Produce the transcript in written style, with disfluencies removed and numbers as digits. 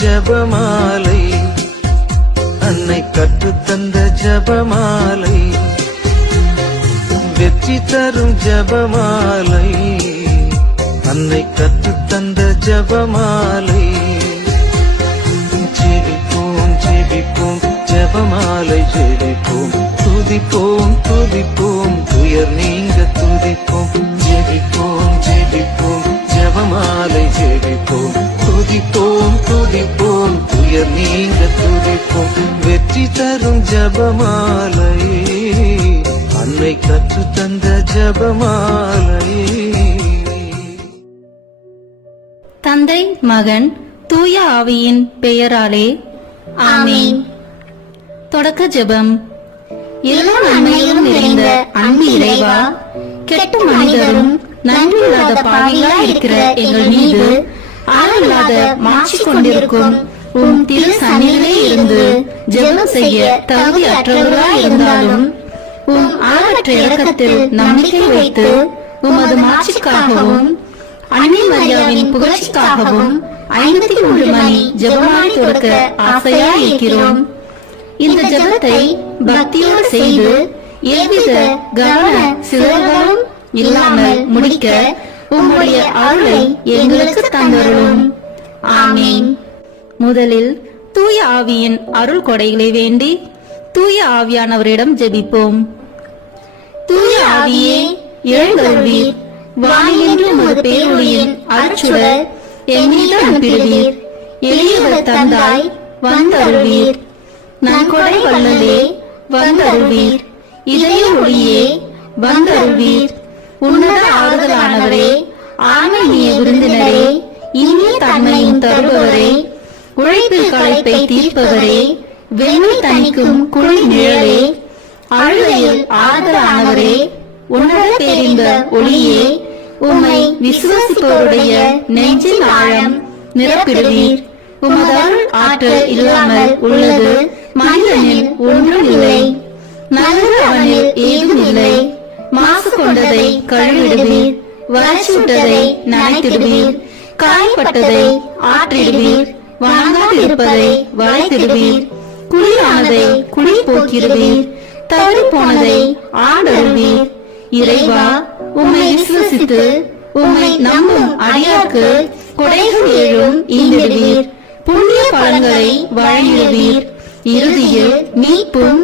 ஜபமாலை, அன்னை கற்றுத்தந்த ஜபமாலை, வெற்றி தரும் ஜபமாலை, அன்னை கற்றுத்தந்த ஜபமாலை. ஜெபிப்போம் ஜெபிப்போம் ஜபமாலை ஜெபிப்போம், துதிப்போம் துதிப்போம் துயர் நீங்க துதிப்போம். ஜெபிப்போம் ஜெபிப்போம் ஜபமாலை ஜெபிப்போம், துதிப்போம் துதிப்போம் துயர் நீங்க துதிப்போம். வெற்றி தரும் ஜபமாலை, அன்னை கற்றுத்தந்த ஜபமாலை. தந்தை மகன் தூய ஆவியின் பெயராலே ஆமென். தொடக்க ஜெபம். எல்லா நன்மைகளும் நிறைந்த அன்பு இறைவா, கெட்ட மனிதரும் நன்றியில்லாத பாவிகளா இருக்கிற எங்கள் மீது ஆளல்லாத மாற்றி கொண்டிருக்கும் உம் திரு சந்நிதியிலே இருந்து ஜெபம் செய்ய தகுதி அற்றவர்களா இருந்தாலும் உம் ஆளற்ற இரக்கத்தில் நம்பிக்கை வைத்து உமது மாட்சிக்காகவும் அன்னை மரியாவின் புகழ்ச்சிக்காகவும் 53 மணி ஜெபமாலை தொடக்க ஆசையா இருக்கிறோம். இந்த ஜெபத்தை பக்தியோடு செய்து எவ்வித கவன சிதறல்களும் இல்லாமல் முடிக்க உம்முடைய அருளை எங்களுக்கு தந்தருளும். ஆமென். முதலில் தூய ஆவியின் அருள் கொடைகளை வேண்டி தூய ஆவியானவரிடம் ஜெபிப்போம். தூய ஆவியே எழுந்தருள்வீர், வானில் ஒரு பேரொளியின் அருட்சுடர் எம்மீது அனுப்பிடுவீர். எளியவர் தந்தாய் வந்தருள்வீர், நன்கொடை வல்லலே வந்தருள்வீர், இதய ஒளியே வந்தருள்வீர். உன்னத ஆறுதலானவரே, ஆன்மீக விருந்தினரே, இனிய தன்மையும் தருபவரே, உழைப்பில் களைப்பை தீர்ப்பவரே, வெண்ணை தணிக்கும் குளிர் நிழலே, அழுகையில் ஆறுதலானவரே, உன்னத பேரின்ப ஒளியே, உம்மை விசுவாசிப்பவருடைய நெஞ்சின் ஆழம் நிரப்பிடுவீர். உமது அருள் ஆற்றல் இல்லாமல் உள்ளது மனிதனில் ஒன்றும் இல்லை, நல்லது அவனில் ஏதும் இல்லை. மாசு கொண்டதை கழுவிடுவீர், வறட்சிவிட்டதை நனைத்திடுவீர், காயப்பட்டதை ஆற்றிடுவீர், வணங்காதிருப்பதை வளைத்திடுவீர், குளிரானதை குளிர் போக்கிடுவீர், தவறி போனதை ஆண்டருள்வீர். இறைவா, உம்மை விசுவசித்து உம்மை நம்பும் அடியார்க்கு கொடைகள் ஏழும் ஈந்திடுவீர், புண்ணிய பலன்களை வழங்கிடுவீர். இறுதியில் மீட்பும்